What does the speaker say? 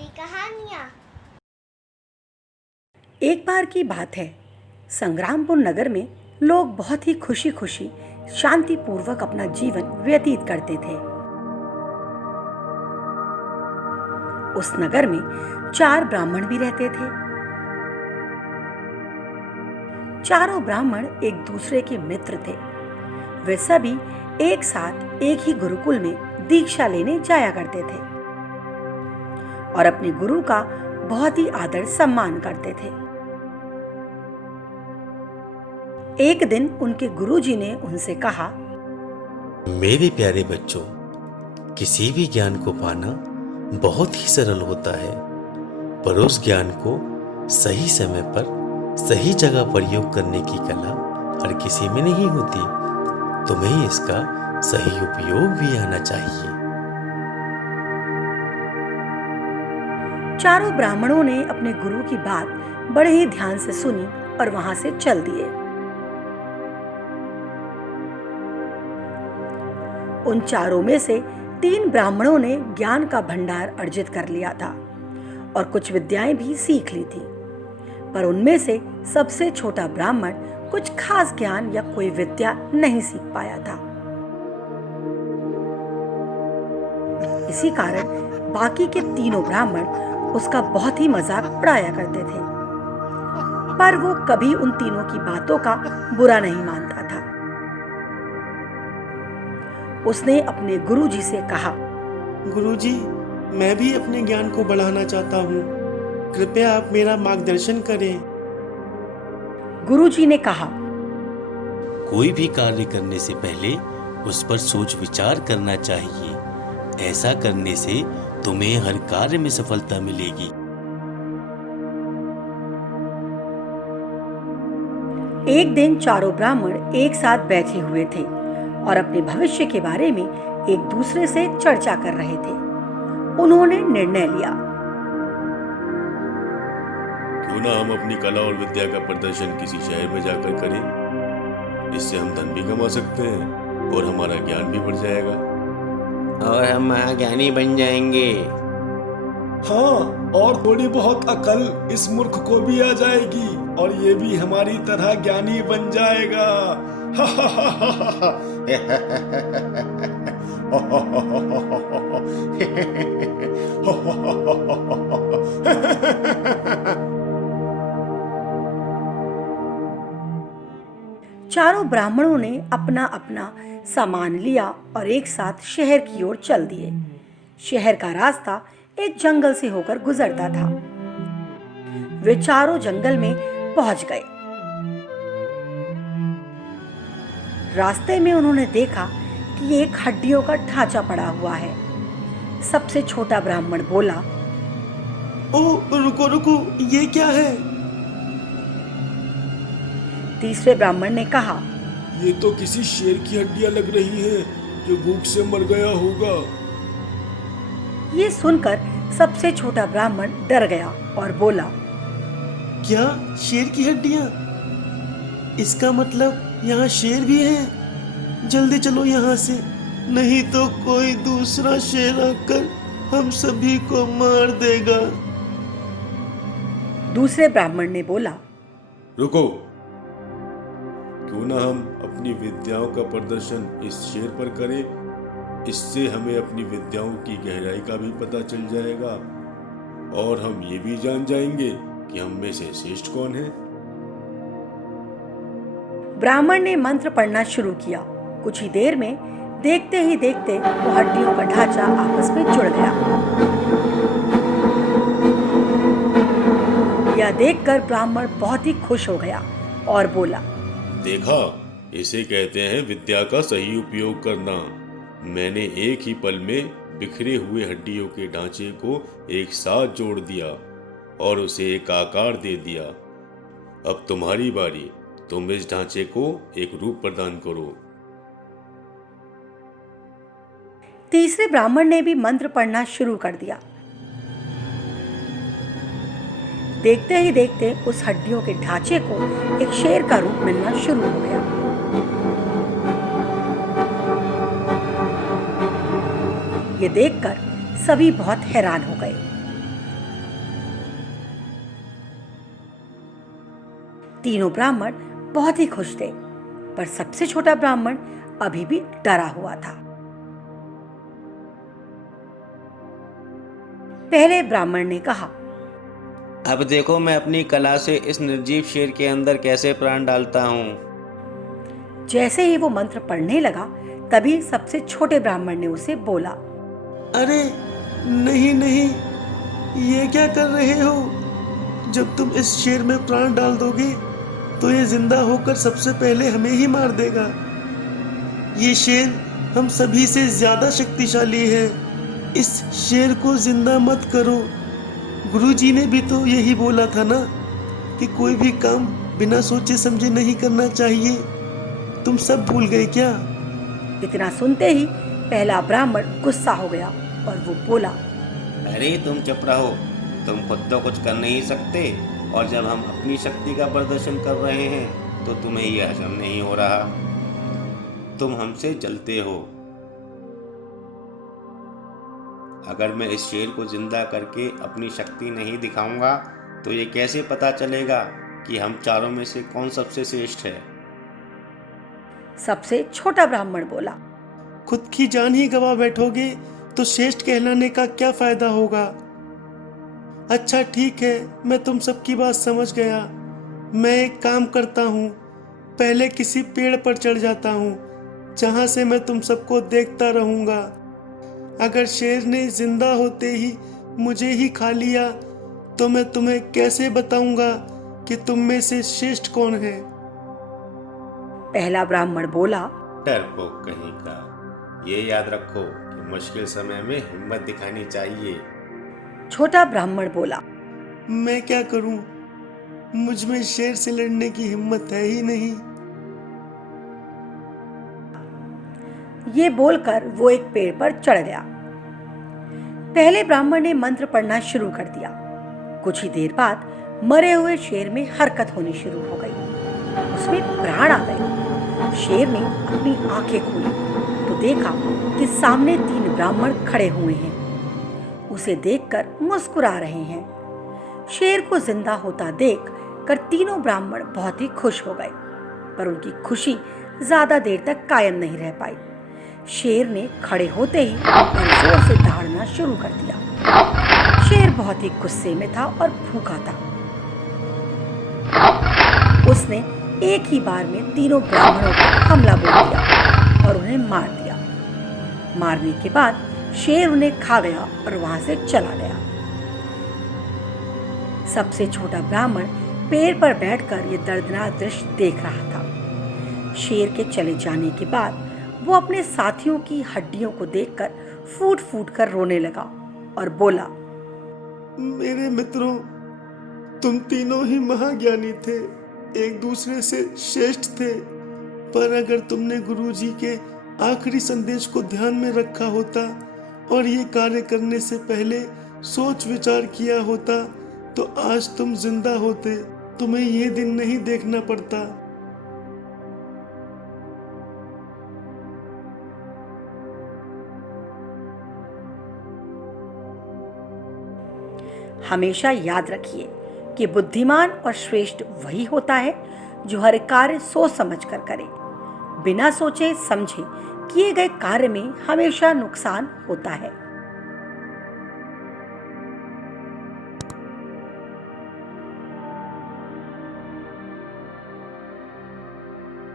हिंदी कहानियाँ। एक बार की बात है, संग्रामपुर नगर में लोग बहुत ही खुशी खुशी शांति पूर्वक अपना जीवन व्यतीत करते थे। उस नगर में 4 ब्राह्मण भी रहते थे। चारों ब्राह्मण एक दूसरे के मित्र थे। वे सभी एक साथ एक ही गुरुकुल में दीक्षा लेने जाया करते थे और अपने गुरु का बहुत ही आदर सम्मान करते थे। एक दिन उनके गुरुजी ने उनसे कहा, मेरे प्यारे बच्चों, किसी भी ज्ञान को पाना बहुत ही सरल होता है, पर उस ज्ञान को सही समय पर सही जगह प्रयोग करने की कला हर किसी में नहीं होती। तुम्हें इसका सही उपयोग भी आना चाहिए। चारों ब्राह्मणों ने अपने गुरु की बात बड़े ही ध्यान से सुनी और वहां से चल दिए। उन चारों में से 3 ब्राह्मणों ने ज्ञान का भंडार अर्जित कर लिया था और कुछ विद्याएं भी सीख ली थी, पर उनमें से सबसे छोटा ब्राह्मण कुछ खास ज्ञान या कोई विद्या नहीं सीख पाया था। इसी कारण बाकी के तीनों ब्राह्मण उसका बहुत ही मजाक उड़ाया करते थे, पर वो कभी उन तीनों की बातों का बुरा नहीं मानता था। उसने अपने गुरुजी से कहा, गुरुजी, मैं भी अपने ज्ञान को बढ़ाना चाहता हूँ। कृपया आप मेरा मार्गदर्शन करें। गुरुजी ने कहा, कोई भी कार्य करने से पहले उस पर सोच विचार करना चाहिए। ऐसा करने से तुम्हें हर कार्य में सफलता मिलेगी। एक दिन चारों ब्राह्मण एक साथ बैठे हुए थे और अपने भविष्य के बारे में एक दूसरे से चर्चा कर रहे थे। उन्होंने निर्णय लिया, क्यों ना हम अपनी कला और विद्या का प्रदर्शन किसी शहर में जाकर करें। इससे हम धन भी कमा सकते हैं और हमारा ज्ञान भी बढ़ जाएगा और हम महाज्ञानी बन जाएंगे। हाँ, और थोड़ी बहुत अकल इस मूर्ख को भी आ जाएगी और ये भी हमारी तरह ज्ञानी बन जाएगा। चारों ब्राह्मणों ने अपना अपना सामान लिया और एक साथ शहर की ओर चल दिए। शहर का रास्ता एक जंगल से होकर गुजरता था। वे चारों जंगल में पहुंच गए। रास्ते में उन्होंने देखा कि एक हड्डियों का ढांचा पड़ा हुआ है। सबसे छोटा ब्राह्मण बोला, ओ रुको रुको, ये क्या है? तीसरे ब्राह्मण ने कहा, ये तो किसी शेर की हड्डियां लग रही हैं जो भूख से मर गया होगा। ये सुनकर सबसे छोटा ब्राह्मण डर गया और बोला, क्या शेर की हड्डियां? इसका मतलब यहाँ शेर भी है। जल्दी चलो यहाँ से, नहीं तो कोई दूसरा शेर आकर हम सभी को मार देगा। दूसरे ब्राह्मण ने बोला, रुको, क्यों ना हम अपनी विद्याओं का प्रदर्शन इस शेर पर करें। इससे हमें अपनी विद्याओं की गहराई का भी पता चल जाएगा और हम ये भी जान जाएंगे कि हम में से श्रेष्ठ कौन है। ब्राह्मण ने मंत्र पढ़ना शुरू किया। कुछ ही देर में देखते ही देखते वो हड्डियों का ढांचा आपस में जुड़ गया। यह देखकर ब्राह्मण बहुत ही खुश हो गया और बोला, देखा, इसे कहते हैं विद्या का सही उपयोग करना। मैंने एक ही पल में बिखरे हुए हड्डियों के ढांचे को एक साथ जोड़ दिया और उसे एक आकार दे दिया। अब तुम्हारी बारी, तुम इस ढांचे को एक रूप प्रदान करो। तीसरे ब्राह्मण ने भी मंत्र पढ़ना शुरू कर दिया। देखते ही देखते उस हड्डियों के ढांचे को एक शेर का रूप मिलना शुरू हो गया। ये देखकर सभी बहुत हैरान हो गए तीनों ब्राह्मण बहुत ही खुश थे, पर सबसे छोटा ब्राह्मण अभी भी डरा हुआ था। पहले ब्राह्मण ने कहा, अब देखो मैं अपनी कला से इस निर्जीव शेर के अंदर कैसे प्राण डालता हूँ। जैसे ही वो मंत्र पढ़ने लगा, तभी सबसे छोटे ब्राह्मण ने उसे बोला, अरे नहीं नहीं, ये क्या कर रहे हो? जब तुम इस शेर में प्राण डाल दोगे तो ये जिंदा होकर सबसे पहले हमें ही मार देगा। ये शेर हम सभी से ज्यादा शक्तिशाली है। इस शेर को जिंदा मत करो। गुरुजी ने भी तो यही बोला था ना कि कोई भी काम बिना सोचे समझे नहीं करना चाहिए। तुम सब भूल गए क्या? इतना सुनते ही पहला ब्राह्मण गुस्सा हो गया और वो बोला, अरे तुम चुप रहो, तुम खुद तो कुछ कर नहीं सकते, और जब हम अपनी शक्ति का प्रदर्शन कर रहे हैं तो तुम्हें यह हजम नहीं हो रहा। तुम हमसे जलते हो। अगर मैं इस शेर को जिंदा करके अपनी शक्ति नहीं दिखाऊंगा तो ये कैसे पता चलेगा कि हम चारों में से कौन सबसे श्रेष्ठ है। सबसे छोटा ब्राह्मण बोला, खुद की जान ही गवा बैठोगे तो श्रेष्ठ कहलाने का क्या फायदा होगा? अच्छा ठीक है, मैं तुम सबकी बात समझ गया। मैं एक काम करता हूँ, पहले किसी पेड़ पर चढ़ जाता हूँ जहाँ से मैं तुम सबको देखता रहूँगा। अगर शेर ने जिंदा होते ही मुझे ही खा लिया तो मैं तुम्हें कैसे बताऊंगा कि तुम में से श्रेष्ठ कौन है? पहला ब्राह्मण बोला, डरपोक कहीं का, ये याद रखो कि मुश्किल समय में हिम्मत दिखानी चाहिए। छोटा ब्राह्मण बोला, मैं क्या करूं? मुझ में शेर से लड़ने की हिम्मत है ही नहीं। ये बोलकर वो एक पेड़ पर चढ़ गया। पहले ब्राह्मण ने मंत्र पढ़ना शुरू कर दिया। कुछ ही देर बाद मरे हुए शेर में हरकत होनी शुरू हो गई। उसमें प्राण आ गए। शेर ने अपनी आंखें खोली तो देखा कि सामने 3 ब्राह्मण खड़े हुए हैं। उसे देखकर मुस्कुरा रहे हैं। शेर को जिंदा होता देख कर तीनों ब्राह्मण बहुत ही खुश हो गए, पर उनकी खुशी ज्यादा देर तक कायम नहीं रह पाई। शेर ने खड़े होते ही जोर से दहाड़ना शुरू कर दिया। शेर बहुत ही गुस्से में था और भूखा था। उसने एक ही बार में तीनों ब्राह्मणों पर हमला बोल दिया और उन्हें मार दिया। मारने के बाद शेर उन्हें खा गया और वहां से चला गया। सबसे छोटा ब्राह्मण पेड़ पर बैठकर यह दर्दनाक दृश्य देख रहा था। शेर के चले जाने के बाद वो अपने साथियों की हड्डियों को देखकर फूट फूट कर रोने लगा और बोला, मेरे मित्रों, तुम तीनों ही महाज्ञानी थे, एक दूसरे से श्रेष्ठ थे, पर अगर तुमने गुरुजी के आखिरी संदेश को ध्यान में रखा होता और ये कार्य करने से पहले सोच विचार किया होता तो आज तुम जिंदा होते। तुम्हें ये दिन नहीं देखना पड़ता। हमेशा याद रखिए कि बुद्धिमान और श्रेष्ठ वही होता है जो हर कार्य सोच समझ कर करे। बिना सोचे समझे किए गए कार्य में हमेशा नुकसान होता है।